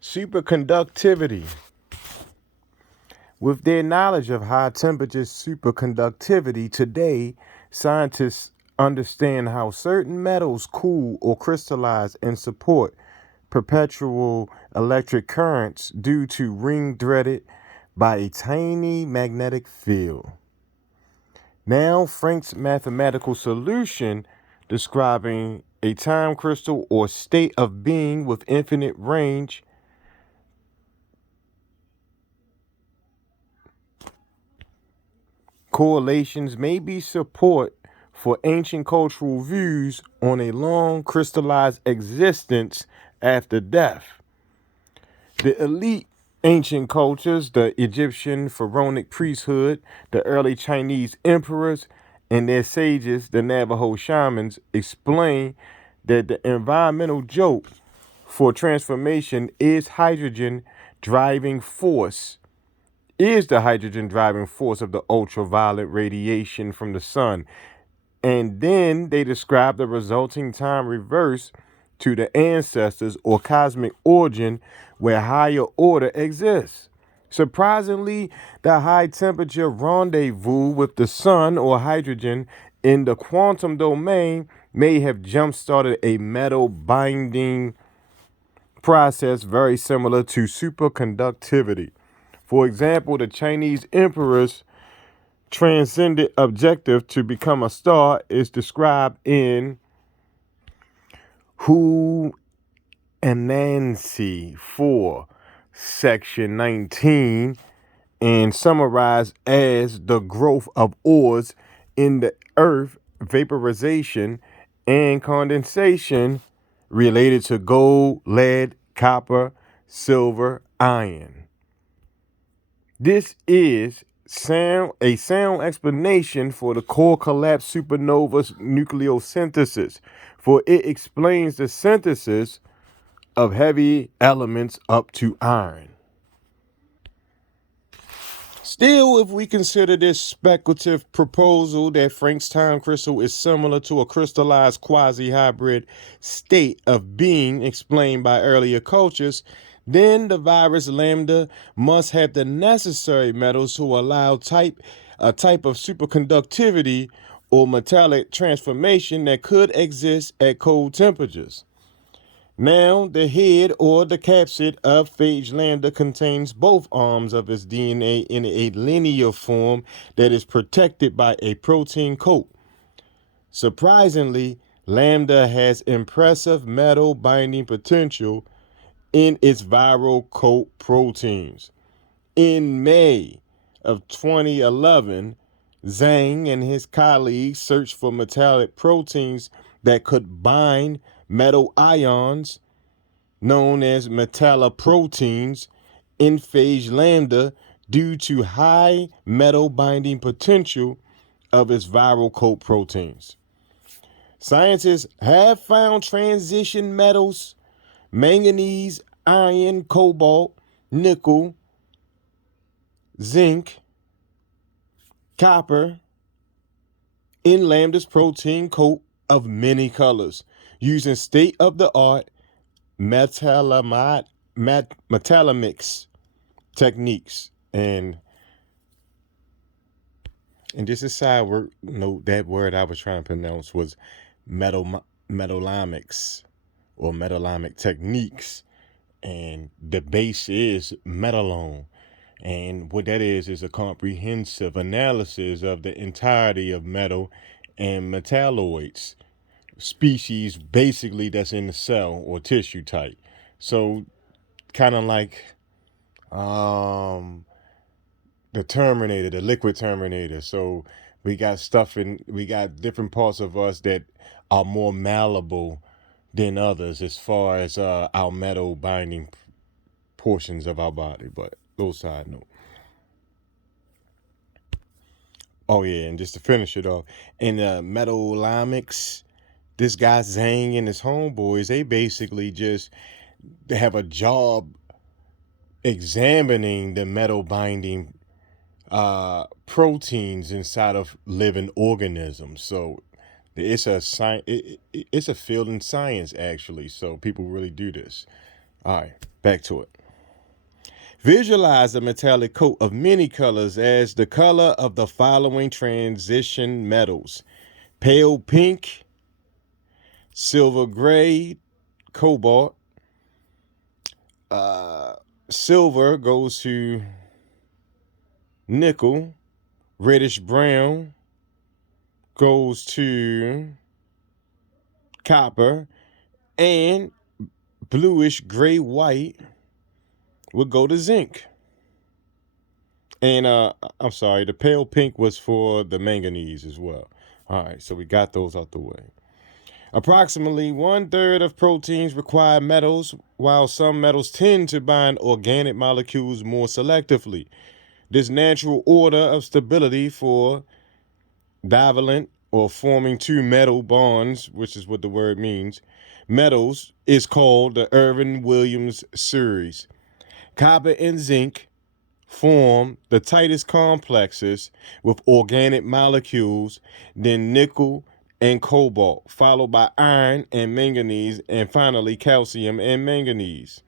Superconductivity. With their knowledge of high temperature superconductivity today, scientists understand how certain metals cool or crystallize and support perpetual electric currents due to ring threaded by a tiny magnetic field. Now, Frank's mathematical solution describing a time crystal or state of being with infinite range correlations may be support for ancient cultural views on a long crystallized existence after death. The elite ancient cultures, the Egyptian pharaonic priesthood, the early Chinese emperors, and their sages, the Navajo shamans, explain that the environmental joke for transformation is the hydrogen driving force of the ultraviolet radiation from the sun. And then they describe the resulting time reverse to the ancestors or cosmic origin where higher order exists. Surprisingly, the high temperature rendezvous with the sun or hydrogen in the quantum domain may have jump started a metal binding process very similar to superconductivity. For example, the Chinese emperor's transcendent objective to become a star is described in Hu Anansi 4, section 19, and summarized as the growth of ores in the earth, vaporization, and condensation related to gold, lead, copper, silver, iron. This is a sound explanation for the core collapse supernova's nucleosynthesis, for it explains the synthesis of heavy elements up to iron. Still, if we consider this speculative proposal that Frank's time crystal is similar to a crystallized quasi-hybrid state of being explained by earlier cultures, then the virus lambda must have the necessary metals to allow a type of superconductivity or metallic transformation that could exist at cold temperatures. Now, the head or the capsid of phage lambda contains both arms of its DNA in a linear form that is protected by a protein coat. Surprisingly, lambda has impressive metal binding potential in its viral coat proteins. In May of 2011, Zhang and his colleagues searched for metallic proteins that could bind metal ions known as metalloproteins in phage lambda due to high metal binding potential of its viral coat proteins. Scientists have found transition metals, manganese, iron, cobalt, nickel, zinc, copper in lambda's protein coat of many colors using state-of-the-art metallamics techniques. And just a side word note, that word I was trying to pronounce was metallamics or metallamic techniques. And the base is metallone. And what that is a comprehensive analysis of the entirety of metal and metalloids species basically that's in the cell or tissue type. So kind of like the Terminator, the liquid Terminator. So we got different parts of us that are more malleable than others as far as our metal binding portions of our body. But little side note. Oh yeah, and just to finish it off, in metallamics, this guy Zhang and his homeboys, they basically just they have a job examining the metal binding proteins inside of living organisms. So it's a field in science actually. So people really do this. All right, back to it. Visualize the metallic coat of many colors as the color of the following transition metals: pale pink, silver gray, cobalt. Uh, Silver goes to nickel. Reddish brown goes to copper. And bluish gray white would go to zinc. And I'm sorry, the pale pink was for the manganese as well. All right, so we got those out the way. Approximately 1/3 of proteins require metals, while some metals tend to bind organic molecules more selectively. This natural order of stability for divalent or forming two metal bonds, which is what the word means, metals, is called the Irving-Williams series. Copper and zinc form the tightest complexes with organic molecules, then nickel and cobalt, followed by iron and manganese, and finally calcium and manganese.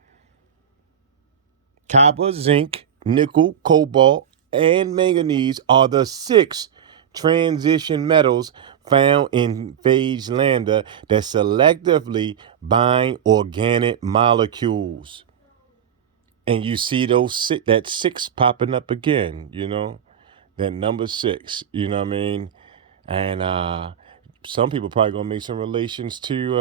Copper, zinc, nickel, cobalt, and manganese are the 6 transition metals found in phage lambda that selectively bind organic molecules. And you see that 6 popping up again, that number 6, you know what I mean? And some people probably gonna make some relations to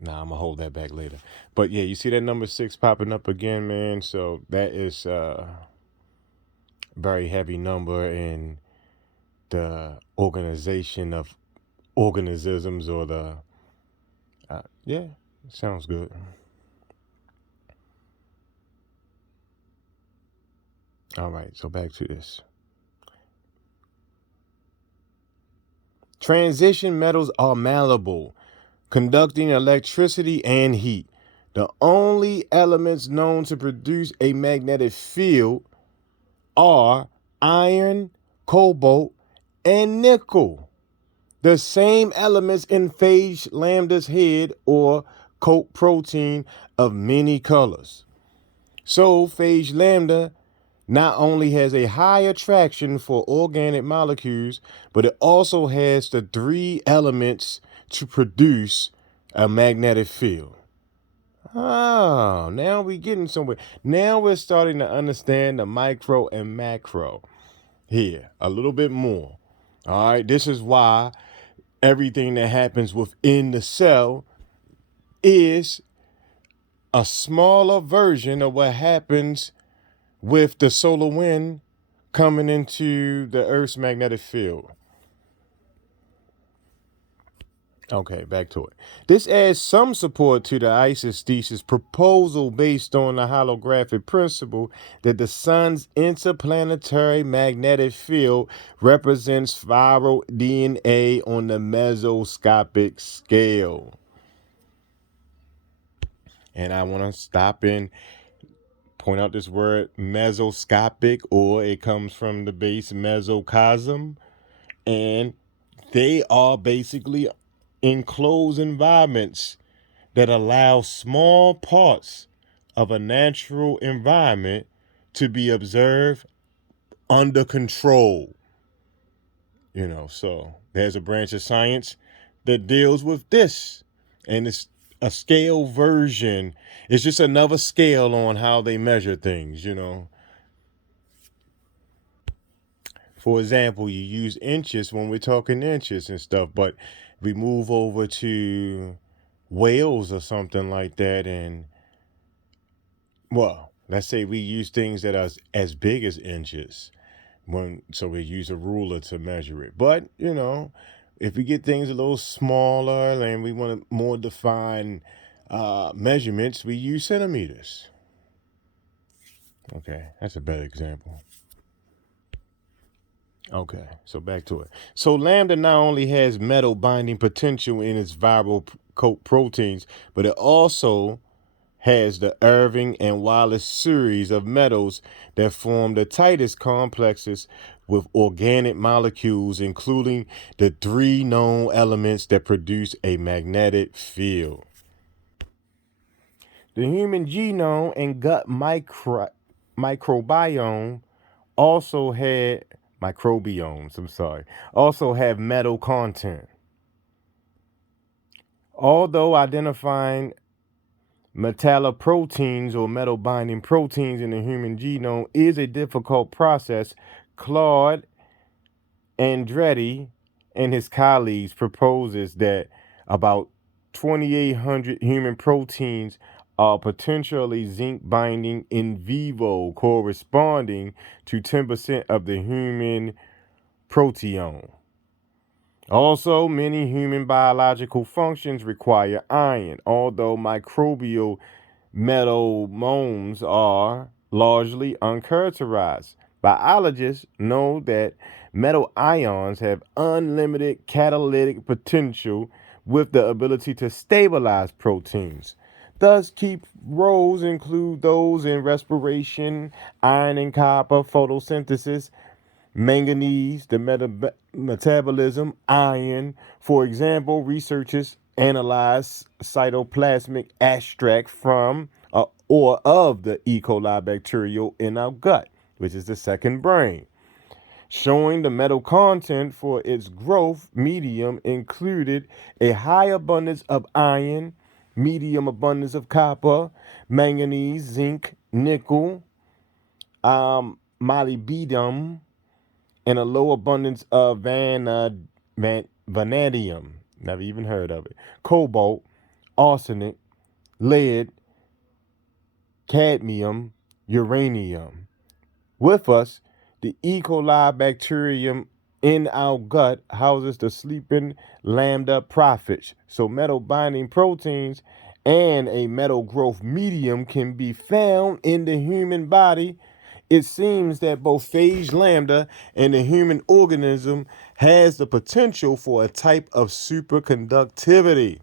nah, I'm gonna hold that back later. But yeah, you see that number 6 popping up again, man. So that is very heavy number in the organization of organisms, or the yeah, sounds good. All right, so back to this. Transition metals are malleable, conducting electricity and heat. The only elements known to produce a magnetic field are iron, cobalt, and nickel. The same elements in phage lambda's head or coat protein of many colors. So phage lambda not only has a high attraction for organic molecules, but it also has the 3 elements to produce a magnetic field. Oh, now we're getting somewhere. Now we're starting to understand the micro and macro here a little bit more. All right, this is why everything that happens within the cell is a smaller version of what happens with the solar wind coming into the Earth's magnetic field. Okay, back to it. This adds some support to the isosthesis proposal based on the holographic principle that the sun's interplanetary magnetic field represents viral DNA on the mesoscopic scale. And I want to stop and point out this word mesoscopic, or it comes from the base mesocosm, and they are basically enclosed environments that allow small parts of a natural environment to be observed under control. So there's a branch of science that deals with this, and it's a scale version. It's just another scale on how they measure things. For example, you use inches when we're talking inches and stuff, but we move over to whales or something like that, and well, let's say we use things that are as big as inches, so we use a ruler to measure it. But if we get things a little smaller and we want more defined measurements, we use centimeters. Okay, that's a better example. Okay, so back to it. So lambda not only has metal binding potential in its viral coat proteins, but it also has the Irving and Wallace series of metals that form the tightest complexes with organic molecules, including the 3 known elements that produce a magnetic field. The human genome and gut microbiome also had microbiomes, I'm sorry, also have metal content. Although identifying metalloproteins or metal binding proteins in the human genome is a difficult process, Claude Andretti and his colleagues proposes that about 2,800 human proteins are potentially zinc binding in vivo, corresponding to 10% of the human proteome. Also, many human biological functions require iron, although microbial metabomes are largely uncharacterized. Biologists know that metal ions have unlimited catalytic potential with the ability to stabilize proteins. Thus, key roles include those in respiration, iron and copper, photosynthesis, manganese, the metabolism, iron. For example, researchers analyze cytoplasmic extract from or of the E. coli bacterial in our gut, which is the second brain, showing the metal content for its growth medium included a high abundance of iron, medium abundance of copper, manganese, zinc, nickel, molybdenum, and a low abundance of vanadium, never even heard of it, cobalt, arsenic, lead, cadmium, uranium. With us, the E. coli bacterium in our gut houses the sleeping lambda prophets. So metal binding proteins and a metal growth medium can be found in the human body. It seems that both phage lambda and the human organism has the potential for a type of superconductivity.